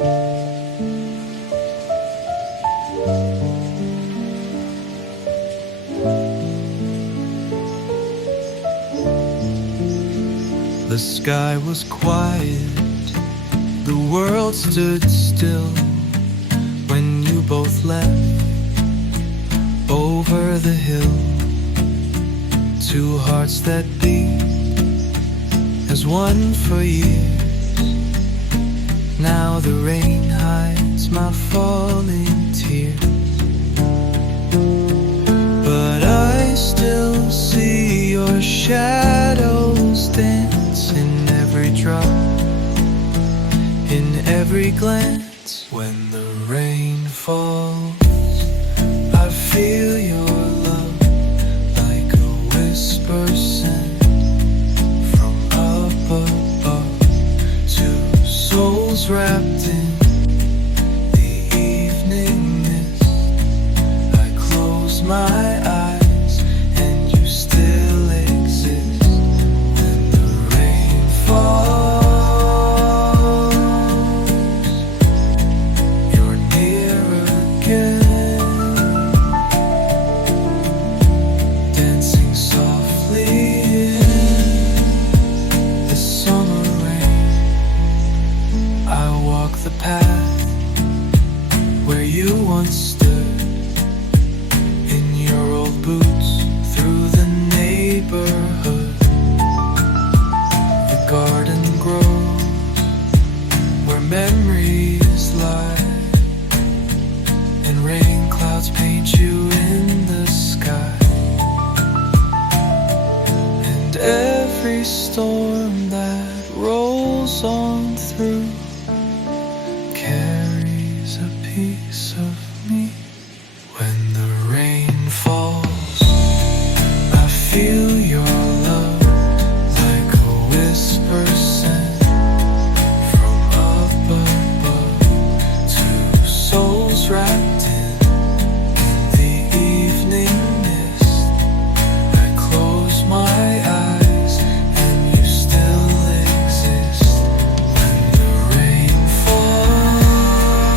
The sky was quiet, the world stood still when you both left over the hill. Two hearts that beat as one for years. Now the rain hides my falling tears, but I still see your shadows dance in every drop, in every glance. When the rain falls, I feel your love like a whisper sent from up above. Two souls wrapped in the evening mist. I close my eyes and you still exist. When the rain falls, you're near again, dancing softly in the summer rain. I walk the path where you once stood, in your old boots through the neighborhood. The garden grows where memories lie, and rain clouds paint you in the sky. And every storm that rolls on through carries a piece of